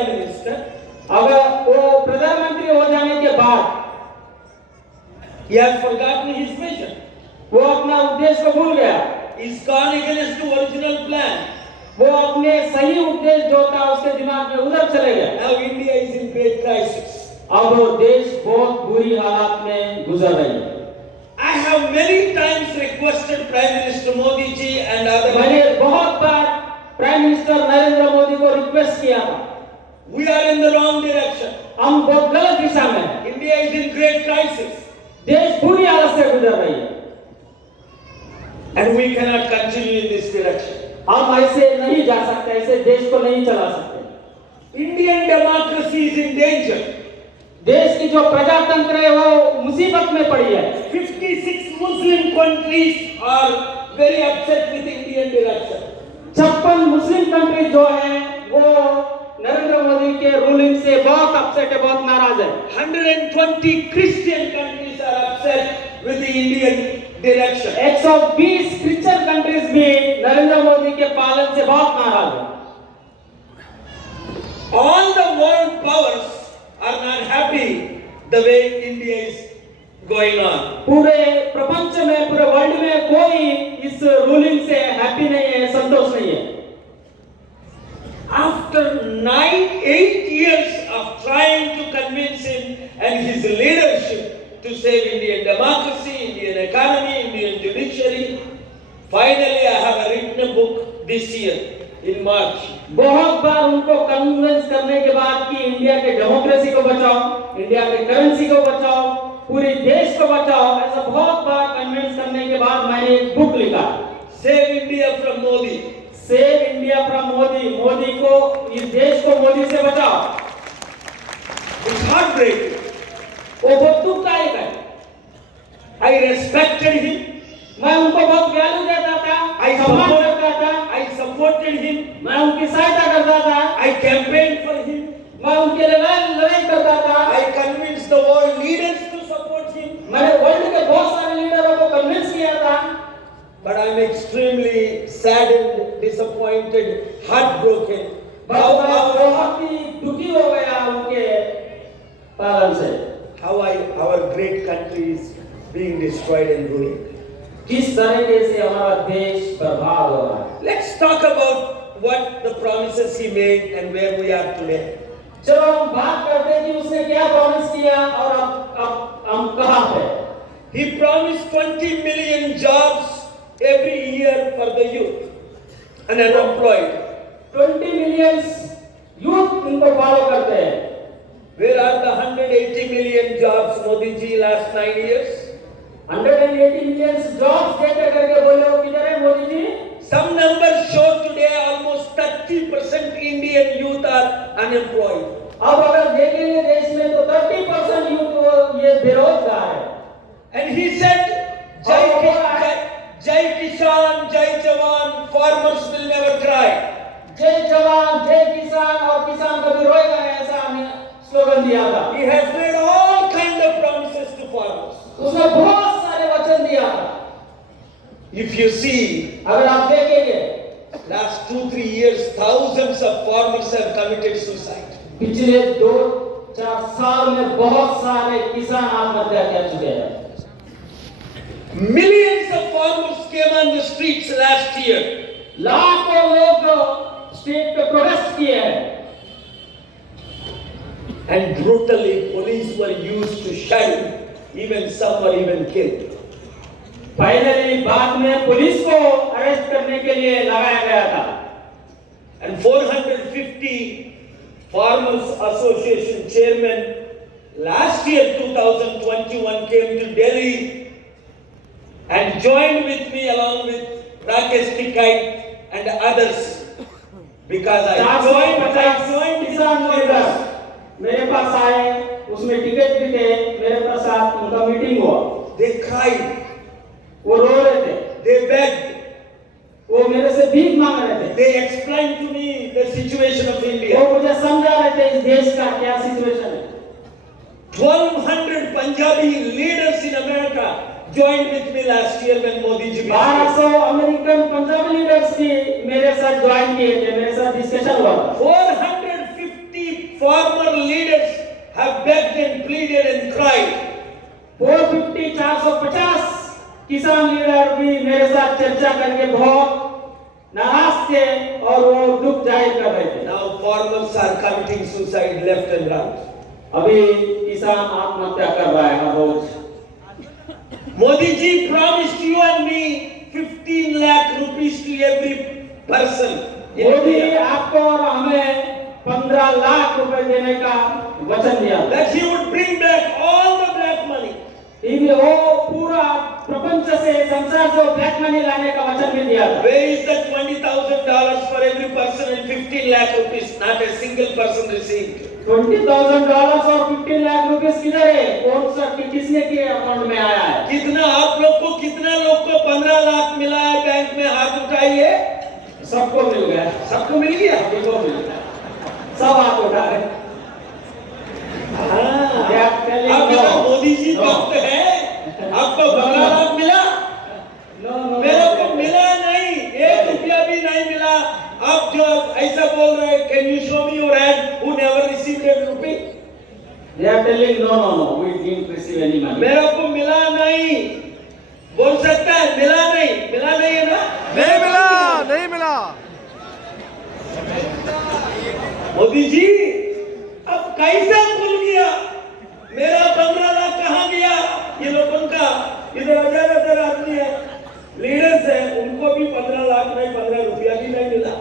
Minister अगर वो प्रधानमंत्री हो जाने के बाद he has forgotten his vision. वो अपना उद्देश्य को भूल गया. He's gone against the original plan. वो अपने सही उद्देश्य जो था उसके दिमाग में उधर चले गए. Now India is in great crisis. अब वो देश बहुत बुरी हालात में गुजर रही है. I have many times requested Prime Minister Modi ji and other. मैंने बहुत बार प्राइम मिनिस्टर नरेंद्र मोदी को रिक्वेस्ट किया था. We are in the wrong direction. हम बहुत गलत दिशा में हैं. India is in great crisis. देश बुरी हालत से गुजर रही है. And we cannot continue in this direction. हम ऐसे नहीं जा सकते, ऐसे देश को नहीं चला सकते. Indian democracy is in danger. देश की जो प्रजातंत्र है वो मुसीबत में पड़ी है. 56 Muslim countries are very upset with Indian direction. 56 Muslim country जो है वो नरेंद्र मोदी के रूलिंग से बहुत अपसेट है, बहुत नाराज है. 120 Christian countries are upset with the Indian direction. 120 Christian countries भी नरेंद्र मोदी के पालन से बहुत नाराज है. All the world powers are not happy the way India is going on. पूरे प्रपंच में, पूरे वर्ल्ड में कोई इस रूलिंग से हैप्पी नहीं है, संतोष नहीं है. After 8 years of trying to convince him and his leadership to save Indian democracy, Indian economy, Indian judiciary, finally I have written a book this year in March. बहुत बार उनको कन्विंस करने के बाद कि इंडिया के डेमोक्रेसी को बचाओ, India के करेंसी को बचाओ, पूरे देश को बचाओ, ऐसा बहुत बार कन्विंस करने के बाद मैंने एक बुक लिखा, save India from Modi. Save India from Modi. Modi को, इस देश को मोदी से बचाओ. It's heartbreaking. वो बहुत दुखदायक है. I respected him. मैं उनको बहुत वैल्यू देता था. I सम्मान करता था. I supported him. मैं उनकी सहायता करता था. I campaigned for him. मैं उनके लिए लड़ाई करता था. I convinced the world leaders to support him. मैंने वर्ल्ड के बहुत सारे लीडरों को कन्विंस किया था. But I am extremely saddened, disappointed, heartbroken. बहुत ही दुखी हो गया उनके पालन से. How our great country is being destroyed and ruined. किस तरीके से हमारा देश बर्बाद हो रहा है. Let's talk about what the promises he made and where we are today. चलो हम बात करते हैं कि उसने क्या प्रॉमिस किया और अब हम कहाँ पे. He promised 20 million jobs every year for the youth and unemployed. 20 million youth इनको फॉलो करते हैं. Where are the 180 million jobs Modi ji last 9 years? 180 million jobs देते करके बोले हो किधर है Modi ji? Some numbers show today almost 30% Indian youth are unemployed. अब अगर देखेंगे देश में तो 30% youth ये बेरोजगार है. And he said, Jai Kisan, Jai Jawan, farmers will never cry. Jai Jawan, Jai Kisan और किसान कभी रोएगा नहीं, ऐसा हमने स्लोगन दिया था. He has made all kind of promises to farmers. उसने बहुत सारे वचन दिया था. If you see, अगर आप देखेंगे, last 2-3 years, thousands of farmers have committed suicide. पिछले 2-4 साल में बहुत सारे किसान आत्महत्या कर चुके हैं. Millions of farmers came on the streets last year. लाखों लोग स्ट्रीट पे प्रोटेस्ट किए हैं. And brutally police were used to shell. Even some were even killed. Finally बाद में पुलिस को अरेस्ट करने के लिए लगाया गया था. And 450 Farmers Association chairmen last year 2021 came to Delhi and joined with me along with Rakesh Tikai and others because I joined किसान लीडर मेरे पास आए, उसमें टिकट भी थे, मेरे पास उनका मीटिंग हुआ. They cried. वो रो रहे थे. They begged. वो मेरे से भीख मांग रहे थे. They explained to me the situation of India. वो मुझे समझा रहे थे इस देश का क्या सिचुएशन है. 1200 Punjabi leaders in America joined with me last year when Modi ji. 1200 American Punjabi leaders भी मेरे साथ ज्वाइन किए थे, मेरे साथ डिस्कशन हुआ. 450 farmer leaders have begged and pleaded and cried. 450 किसान लीडर भी मेरे साथ चर्चा करके बहुत नाराज थे और वो दुख जाहिर कर रहे थे। Now farmers are committing suicide left and right. अभी किसान आत्महत्या कर रहा है हर रोज। Modi ji promised you and me 15 lakh rupees to every person. Modi आपको और हमें 15 लाख रुपए देने का वचन दिया that he would bring back all the black money. वो पूरा प्रपंच से संसार से ब्लैक मनी लाने का वचन भी दिया था। Where is that $20,000 for every person and 15 lakh rupees? Not a single person received. $20,000 और 15 लाख रुपए किधर है? कौन सा किसने के अकाउंट में आया है? कितना आप लोग को, कितना लोग को 15 लाख मिला है? बैंक में हाथ उठाइए। सबको मिल गया। सबको मिल गया। सबको मिल गया। सब हाथ उठा रहे। अब मोदी जी भक्त है, आपको 15 लाख मिला? मेरे को मिला नहीं, 1 रुपया भी नहीं मिला। आप जो ऐसा बोल रहे हैं, can you show me your hand who never received a rupee? They are telling no, we didn't receive any money. मेरे को मिला नहीं, बोल सकता है मिला नहीं है ना? नहीं मिला। मोदी जी अब कैसा भूल गया? मेरा 15 लाख कहाँ गया? ये लोगों का इधर 1000 आदमी है, लीडर्स है, उनको भी 15 लाख नहीं, 15 रुपया भी नहीं मिला।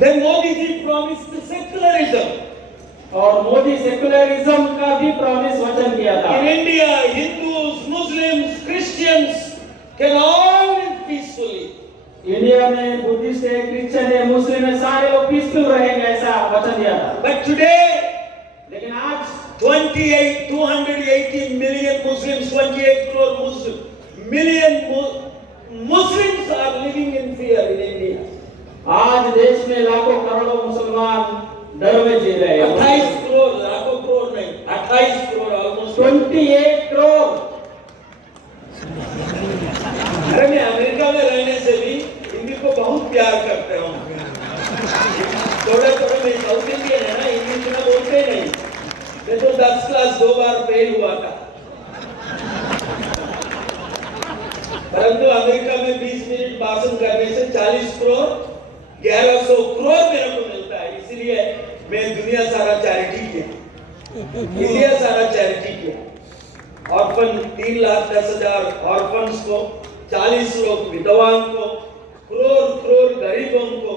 Then Modi ji promised secularism. और मोदी सेकुलरिज्म का भी प्रॉमिस वचन किया था। In India, Hindus, Muslims, Christians can all live peacefully. India में बुद्धिस्ट है, क्रिश्चियन है, मुस्लिम है, सारे लोग पीसफुल रहेंगे ऐसा वचन दिया था। But today, लेकिन आज 280 million Muslims, 28 crore Muslims are living in fear in India. आज देश में लाखों करोड़ों मुसलमान डर में जी रहे हैं। 28 करोड़, लाखों करोड़ नहीं, 28 करोड़, ऑलमोस्ट 28 करोड़। अरे मैं अमेरिका में रहने से भी हिंदी को बहुत प्यार करते हूँ। थोड़े मैं साउथ इंडियन है ना, हिंदी इतना बोलते नहीं। मैं तो 10 क्लास 2 बार फेल हुआ था, परंतु अमेरिका में 20 मिनट भाषण करने से 40 करोड़ 1100 करोड़ मेरे को मिलता है। इसलिए मैं दुनिया सारा चैरिटी किया, इंडिया सारा चैरिटी किया। ऑर्फन 3,10,000 ऑर्फन्स को, 40 लोग विधवाओं को, करोड़ गरीबों को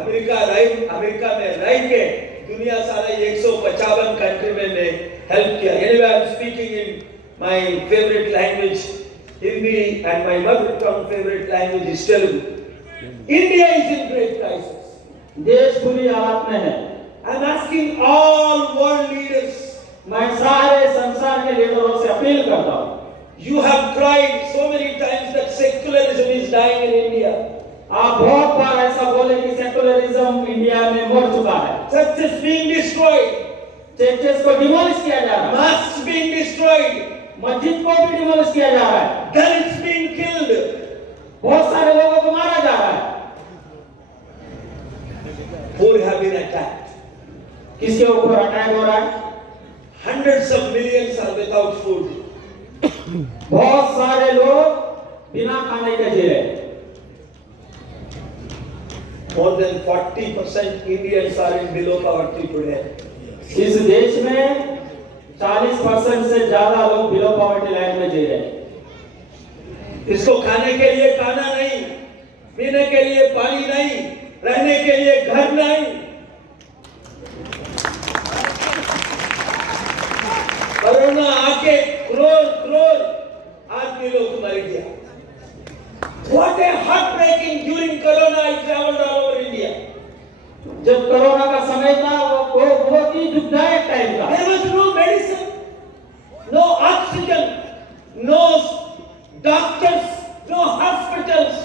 अमेरिका में रह के दुनिया सारा 155 कंट्री में मैं हेल्प किया। Anyway, I am speaking in my favorite language, Hindi, and my mother tongue favorite language is Telugu. India is in great crisis. देश बुरी हालत में है। I am asking all world leaders. मैं सारे संसार के लीडरों से अपील करता हूँ। You have cried so many times that secularism is dying in India. आप बहुत बार ऐसा बोले कि सेकुलरिज्म इंडिया में मर चुका है। Churches being destroyed. चर्चेस को डिमोलिश किया जा रहा है। Mosques being destroyed. मस्जिद को भी डिमोलिश किया जा रहा है। Dalits being killed. बहुत सारे लोगों को मारा जा रहा है। Poor have been attacked. किसके ऊपर अटैक हो रहा है? Hundreds of millions are without food. बहुत सारे लोग बिना खाने के जी रहे। More than 40% Indians are in below poverty today. इस देश में 40% से ज्यादा लोग बिलो पॉवर्टी लाइन में जी रहे हैं। इसको खाने के लिए खाना नहीं, पीने के लिए पानी नहीं, रहने के लिए घर नहीं। कोरोना आके करोड़ आदमी लोग मर गया। What a heartbreaking! During Corona, I traveled all over India. जब कोरोना का समय था वो बहुत ही दुखदायक टाइम था। There was no medicine, no oxygen, no doctors, no hospitals.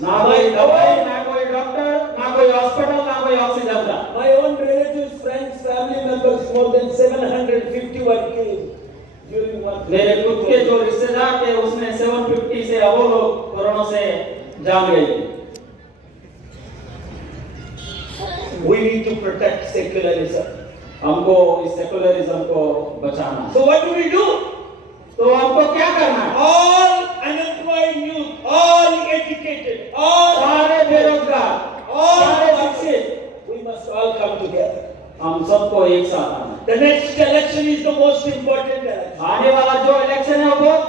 ना कोई दवाई, ना कोई डॉक्टर, ना कोई हॉस्पिटल, ना कोई ऑक्सीजन था। My own relatives, friends, family members, more than 750 were killed during one. मेरे खुद के जो रिश्तेदार थे उसमें 750 से अब लोग कोरोना से जान गई थी। We need to protect secularism. हमको इस सेकुलरिज्म को बचाना है। So what do we do? तो हमको क्या करना है? All unemployed youth, all educated, all सारे बेरोजगार, सारे शिक्षित, we must all come together. हम सबको एक साथ आना है। The next election is the most important election. आने वाला जो इलेक्शन है वो बहुत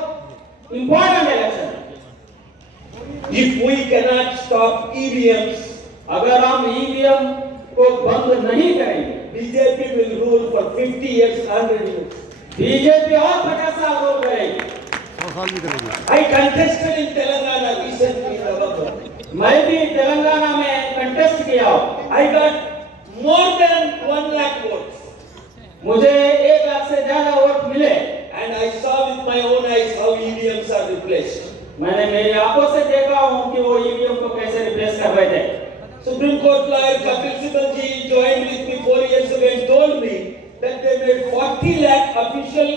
इम्पोर्टेंट इलेक्शन है। If we cannot stop EVMs, अगर हम ईवीएम को बंद नहीं करेंगे, BJP will rule for 50 years, 100 years. BJP और 50 साल रोल करेगी। I contested in Telangana recently in November. मैं भी तेलंगाना में कंटेस्ट किया हूँ। I got more than 1 lakh votes. मुझे 1 लाख से ज्यादा वोट मिले। And I saw with my own eyes how EVMs are replaced. मैंने मेरी आंखों से देखा हूँ कि वो ईवीएम को कैसे रिप्लेस कर रहे थे। Supreme Court lawyer Kapil Sibal ji joined with me 4 years ago and told me that they made 40 lakh official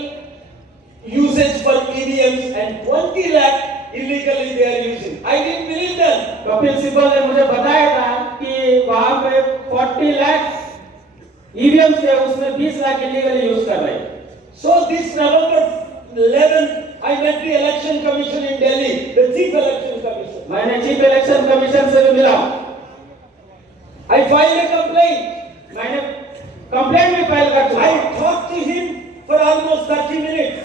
usage for EVMs and 20 lakh illegally they are using. I didn't believe them. Kapil Sibal ने मुझे बताया था कि वहाँ पे 40 lakh EVM से उसमें 20 lakh illegally use कर रहे हैं। So this November 11th, I met the Election Commission in Delhi, the Chief Election Commission. मैंने चीफ इलेक्शन कमीशन से भी मिला। I filed a complaint. मैंने कंप्लेंट भी फाइल कर चुका। I talked to him for almost 30 minutes.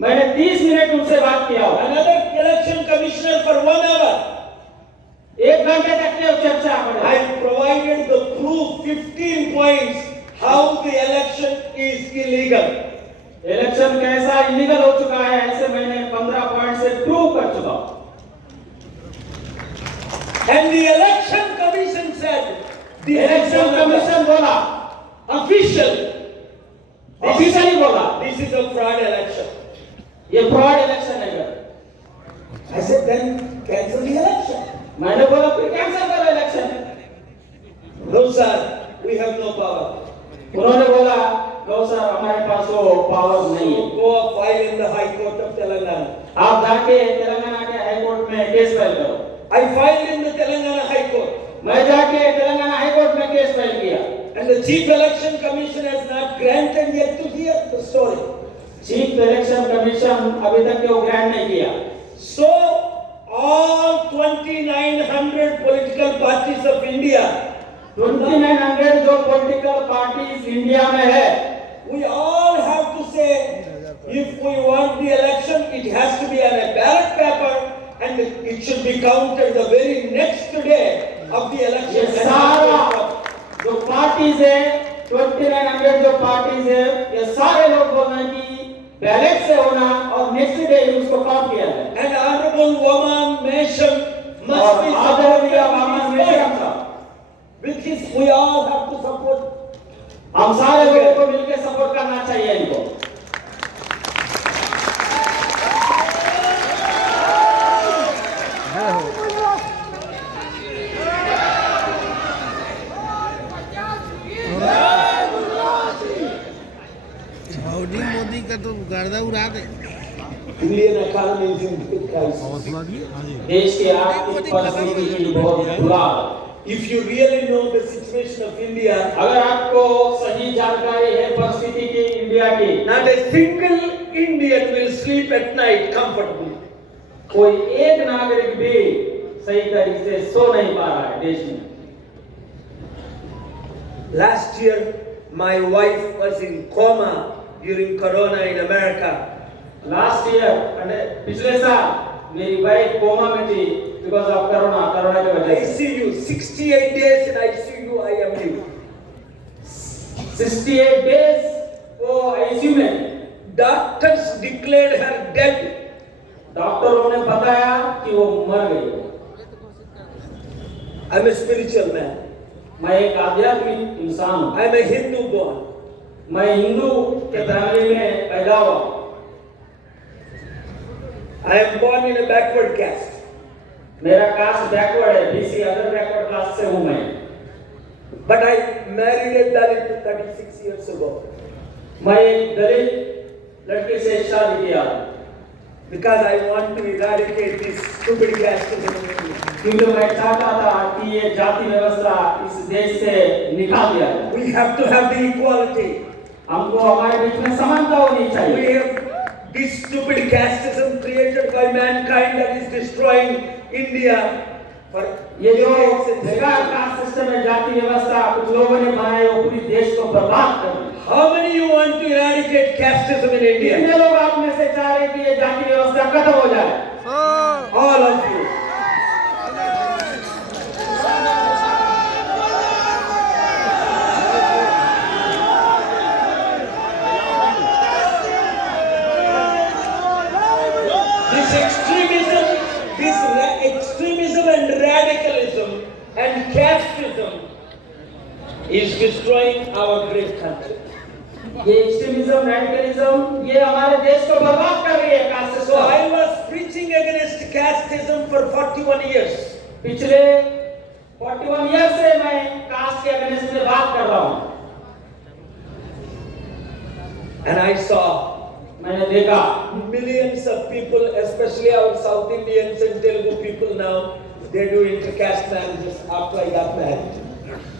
मैंने 30 minute उनसे बात किया। Another election commissioner for 1 hour. 1 घंटे तक की चर्चा करें। I provided the proof, 15 points, how the election is illegal. Election कैसा इलीगल हो चुका है ऐसे मैंने 15 पॉइंट से प्रूव कर चुका। And the election commission said, the election commission बोला, ऑफिशियली बोला, this is a fraud election. ये फ्रॉड इलेक्शन है। I said, then cancel the election. मैंने बोला फिर कैंसिल करो election. No sir, we have no power. उन्होंने बोला नो सर हमारे पास वो पावर नहीं है। So go file in the High Court of Telangana. आप जाके तेलंगाना के हाई कोर्ट में केस फाइल करो। I filed in the Telangana High Court. मैं जाके तेलंगाना हाई कोर्ट में केस फाइल किया। And the Chief Election Commission has not granted yet to hear the story. Chief election commission अभी तक वो grant नहीं किया। So all 2900 political parties of India, 2900 जो पॉलिटिकल पार्टीज इंडिया में है, we all have to say, if we want the election, it has to be on a ballot paper and it should be counted the very next day of the ये election. सारा जो parties है 2900 जो parties है ये सारे लोग बोल रहे हैं कि बैलेट से होना और नेक्स्ट डे उसको काउंट किया है। And Honorable Waman Mesham must और be आदरणीय वामन supported मेश्राम साहब, with his, we all have to support. हम सारे लोगों को मिलकर सपोर्ट करना चाहिए इनको। मोदी का तो गर्दा उड़ा दे। Indian economy is in big crisis. देश की आर्थिक परिस्थिति की बहुत बुरा। If you really know the situation of India, अगर आपको सही जानकारी है परिस्थिति की इंडिया की, not a single Indian will sleep at night comfortably. कोई एक नागरिक भी सही तरीके से सो नहीं पा रहा है देश में। Last year, my wife was in coma during Corona in America. Last year पिछले साल मेरी वाइफ कोमा में थी बिकॉज ऑफ कोरोना की वजह से। ICU, 68 days in ICU, IMU. 68 days वो आईसीयू में। Doctors declared her dead. डॉक्टरों ने बताया कि वो मर गई। I'm a spiritual man. मैं एक आध्यात्मिक इंसान हूँ। I'm a Hindu born. मैं हिंदू के फैमिली में पैदा हुआ। I am born in a backward caste. मेरा कास्ट बैकवर्ड है, बीसी अदर बैकवर्ड कास्ट से हूँ मैं। But I married a Dalit 36 years ago. मैं एक दलित लड़की से शादी किया Because I want to eradicate this stupid casteism in India. क्योंकि मैं चाहता था कि ये जाति व्यवस्था इस देश से निकाल दिया जाए। We have to have the equality. हमको हमारे बीच में समानता होनी We चाहिए। have this stupid casteism created by mankind that is destroying India. For ये जो बेकार कास्ट सिस्टम है, जाति व्यवस्था कुछ लोगों ने बनाए, वो पूरी देश को बर्बाद कर दिया। how many you want to eradicate casteism in India? कितने लोग आप में से चाह रहे हैं कि ये जाति व्यवस्था खत्म हो जाए? All of you. Extremism and radicalism and casteism is destroying our great country. ये एक्सट्रीमिज्म, रैडिकलिज्म ये हमारे देश को बर्बाद कर रही है। Caste So I was preaching against casteism for 41 years. पिछले 41 ईयर से मैं कास्ट के अगेंस्ट में बात कर रहा हूँ। And I saw मैंने देखा millions of people, especially our South Indians and Telugu people now, they do intercaste marriages after I got married.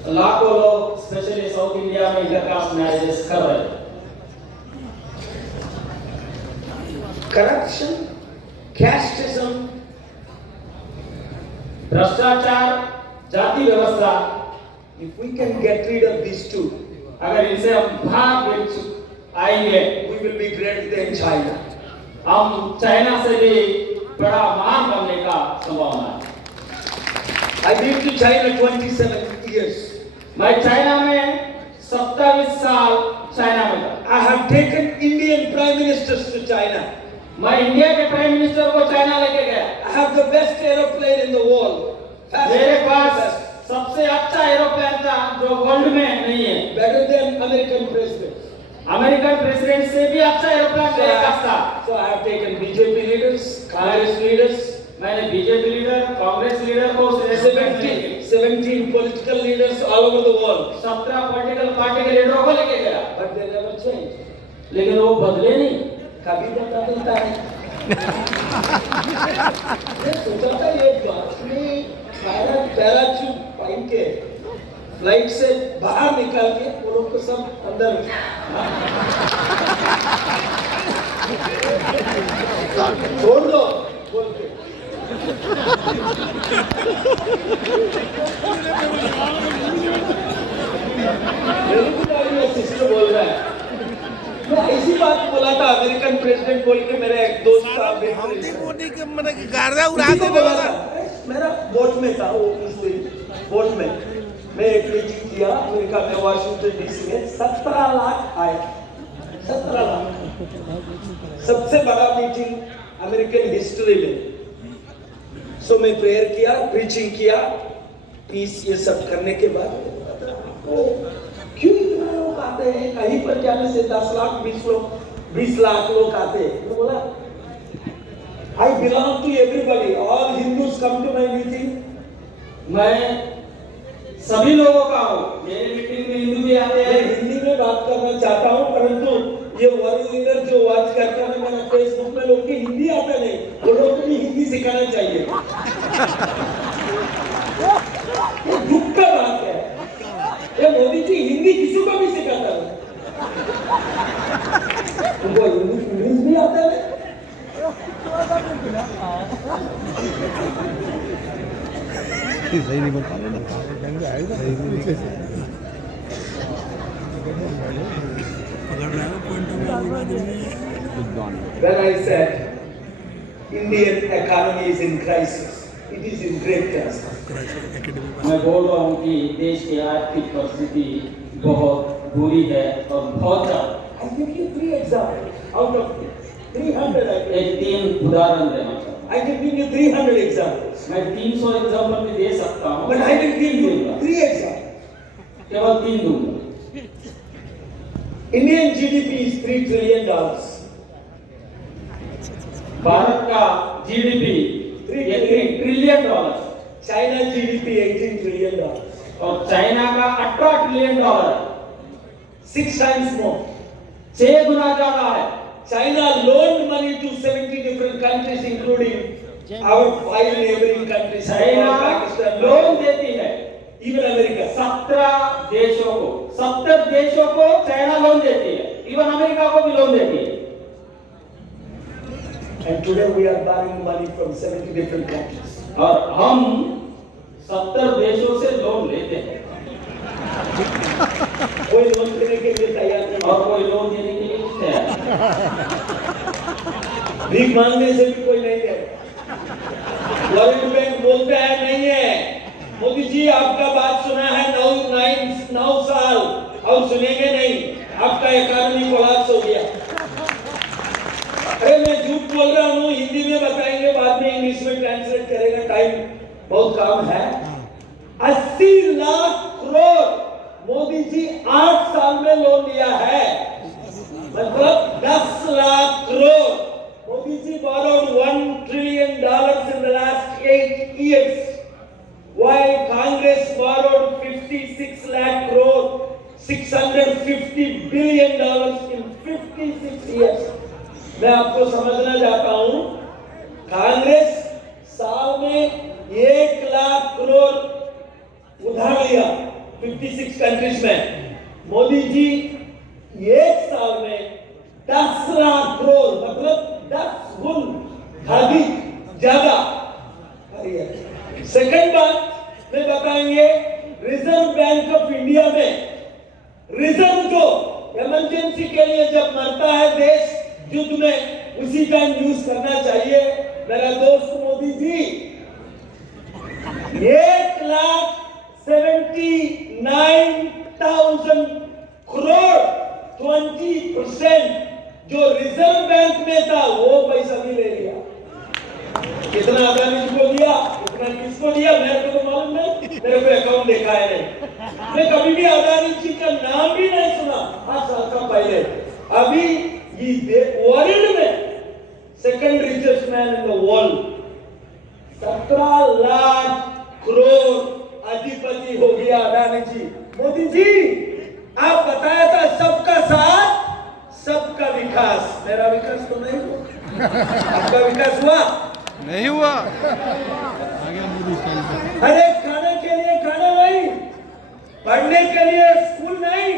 लाखों लोग स्पेशली साउथ इंडिया में इंटरकास्ट मैरिजेस कर रहे हैं। Corruption, casteism, भ्रष्टाचार, जाति व्यवस्था, if we can get rid of these two, अगर इनसे हम भाग आएंगे, we will be greater than China. हम चाइना से भी बड़ा महान बनने का संभावना है। I've been to China 27 years. मैं चाइना में 27 साल चाइना में था। I have taken Indian prime ministers to China. मैं इंडिया के प्राइम मिनिस्टर को चाइना लेके गया। I have the best aeroplane in the world. मेरे पास सबसे अच्छा एरोप्लेन था जो वर्ल्ड में नहीं है। Better than American president. American president से भी अच्छा एरोप्लेन मेरे पास था। So I have taken BJP leaders, Congress leaders. मैंने बीजेपी लीडर, कांग्रेस लीडर को 17 political leaders all over the world. 17 political party के लीडरों को लेके गया, But they never changed. लेकिन वो बदले नहीं। कभी बदलता है। मैं सोचा था ये बात में पैराशूट पहन के फ्लाइट से बाहर निकाल के वो लोग को सब अंदर छोड़ दो बोल के। सिस्टर बोल रहा है, मैं ऐसी बात बोला था अमेरिकन प्रेसिडेंट बोल के मेरा एक दोस्त था मोदी के मैंने गर्दा उड़ा दे बोला था, मेरा बोट में था वो उस दिन बोट में मैं एक मीटिंग किया अमेरिका में वाशिंगटन डीसी में 17 लाख आए 17 लाख सबसे बड़ा मीटिंग अमेरिकन हिस्ट्री में। सो मैं प्रेयर किया, प्रीचिंग किया, पीस ये सब करने के बाद क्यों इतना लोग आते हैं कहीं पर जाने से 10 लाख 20 लाख लोग आते हैं। तो बोला I belong to everybody. All Hindus come to my meeting. मैं सभी लोगों का हूँ, मेरी मीटिंग में हिंदू भी आते मैं हैं। हिंदी में बात करना चाहता हूँ परंतु ये वर्ल्ड लीडर जो वाच करता है मैंने फेसबुक में लोग की हिंदी आता नहीं, वो लोग को भी हिंदी सिखाना चाहिए। ये दुख का बात है, ये मोदी जी हिंदी किसी को भी सिखाता है, उनको इंग्लिश भी आता है। सही नहीं बोल पा रहे ना, सही नहीं पकड़ रहा है point. When I said Indian economy is in crisis, it is in great crisis. मैं बोल रहा हूँ कि देश की आर्थिक परिस्थिति बहुत बुरी है और बहुत ज्यादा। I give you 3 examples out of 300. एक 3 उदाहरण देना चाहता हूँ। I can give you 300 examples. मैं 300 एग्जाम्पल भी दे सकता हूँ, But I will give you 3 examples. केवल 3 दूंगा। Indian GDP is $3 trillion. Bharat का GDP $3 trillion, China GDP $18 trillion. और चाइना का $18 ट्रिलियन, 6 times more. 6 गुना ज्यादा है। China loaned money to 70 different countries including our 5 neighboring countries. China 17 देशों को 70 देशों को चाइना लोन देती है, इवन अमेरिका को भी लोन देती है। And today we are borrowing money from 70 different countries. और हम 70 देशों से लोन लेते हैं कोई लोन देने के लिए तैयार नहीं और कोई लोन देने के लिए नहीं तैयार। भीख मांगने से भी कोई नहीं देगा। वर्ल्ड बैंक बोलते हैं नहीं है, मोदी जी आपका बात सुना है 9 साल और सुनेंगे नहीं, आपका इकोनॉमी कोलैप्स हो गया। अरे मैं झूठ बोल रहा हूँ, हिंदी में बताएंगे, बाद में इंग्लिश में ट्रांसलेट करेगा, टाइम बहुत कम है। 80 लाख करोड़ मोदी जी 8 साल में लोन लिया है, मतलब 10 lakh crore. Modi ji borrowed $1 trillion in the last 8 years, while Congress borrowed 56 lakh crore, $650 billion in 56 years. मैं आपको समझना चाहता हूँ, कांग्रेस साल में 1 लाख करोड़ उधार लिया 56 कंट्रीज में, मोदी जी एक साल में 10 लाख करोड़, मतलब 10 गुण अधिक ज्यादा। सेकंड बात में बताएंगे, रिजर्व बैंक ऑफ इंडिया में रिजर्व जो इमरजेंसी के लिए जब मरता है देश युद्ध में, उसी का यूज करना चाहिए। मेरा दोस्त मोदी जी 1,79,000 करोड़ 20% जो रिजर्व बैंक में था वो पैसा भी ले लिया। कितना अदानी को दिया, कितना किसको दिया मेरे को तो मालूम नहीं, मेरे को अकाउंट देखा है नहीं। मैं कभी भी अदानी जी का नाम भी नहीं सुना 5 साल का पहले। अभी ये वर्ल्ड में second richest man in the world, 17 lakh crore अधिपति हो गया अदानी जी। मोदी जी आप बताया था सबका साथ सबका विकास, मेरा विकास तो नहीं हुआ, आपका विकास हुआ नहीं हुआ। आ गया मोदी स्टाइल पे। अरे खाने के लिए खाना नहीं, पढ़ने के लिए स्कूल नहीं,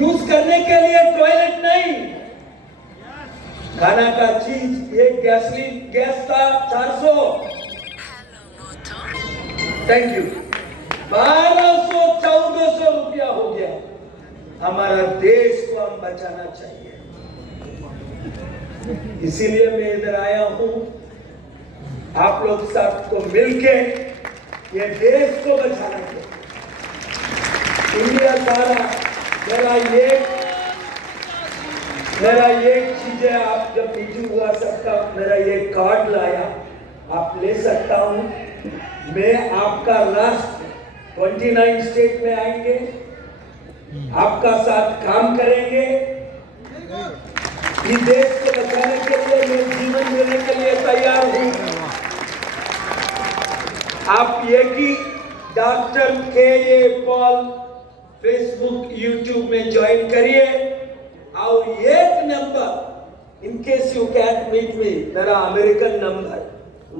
यूज करने के लिए टॉयलेट नहीं, खाना का चीज एक गैस था 400, थैंक यू, 1200-1400 रुपया हो गया। हमारा देश को हम बचाना चाहिए, इसीलिए मैं इधर आया हूं, आप लोग सबको मिलके ये देश को बचाना चाहिए। इंडिया सारा मेरा ये चीज है, आप जब मीटिंग हुआ सबका, मेरा ये कार्ड लाया, आप ले सकता हूं। मैं आपका राष्ट्र 29 स्टेट में आएंगे, आपका साथ काम करेंगे, इस देश को बचाने के लिए मैं जीवन देने के लिए तैयार हूं। आप ये कि doctor K Paul Facebook YouTube में ज्वाइन करिए, और एक नंबर in case you can meet me, मेरा अमेरिकन नंबर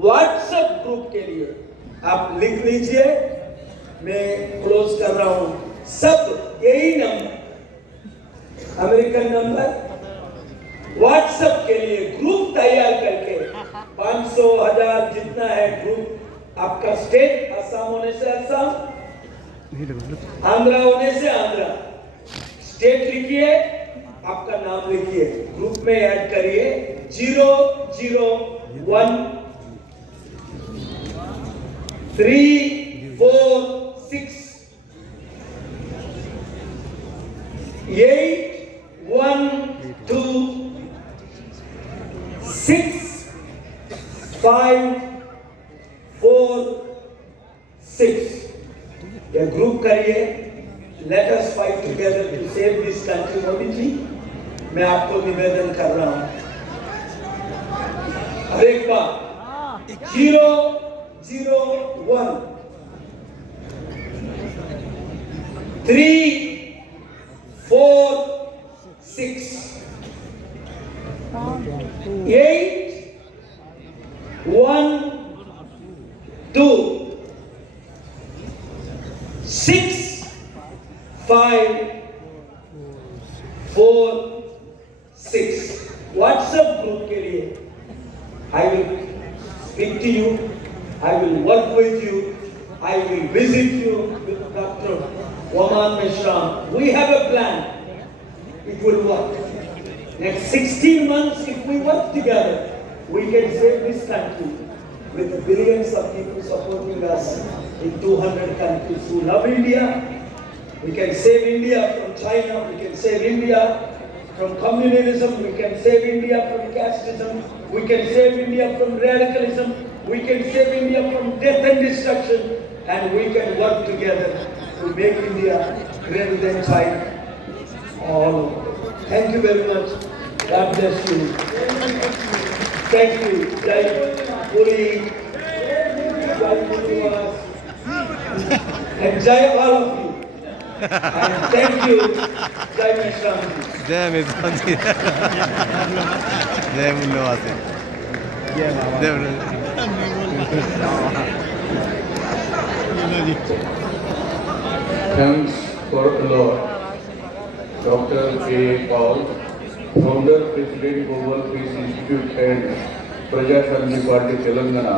व्हाट्सएप ग्रुप के लिए आप लिख लीजिए, मैं क्लोज कर रहा हूं। सब यही नंबर अमेरिकन नंबर व्हाट्सएप के लिए ग्रुप तैयार करके 500 1000 जितना है ग्रुप, आपका स्टेट असम होने से असम, आंध्रा होने से आंध्रा, स्टेट लिखिए, आपका नाम लिखिए, ग्रुप में ऐड करिए 001 346 812 6546 ये ग्रुप करिए। Let us fight together to save this country. Modi ji मैं आपको निवेदन कर रहा हूं, अब एक बार 001 346 812 6546 WhatsApp group के लिए I will speak to you, I will work with you, I will visit you with Dr. Waman Mishram. We have a plan. It will work. Next 16 months, if we work together, we can save this country with billions of people supporting us in 200 countries who love India. We can save India from China, we can save India from communalism, we can save India from casteism, we can save India from radicalism, we can save India from death and destruction, and we can work together to make India greater than China. All over. Thank you very much. God bless you. Thank you. Jai Puri, Jai Puri, and Jai all of you. And thank you, Jai Mishram. जय मेजबान जी जय मुल्लवासी जय Thanks for the Lord. Dr. A. Paul, Founder, President, Global Peace Institute and Praja Shanti Party, Telangana,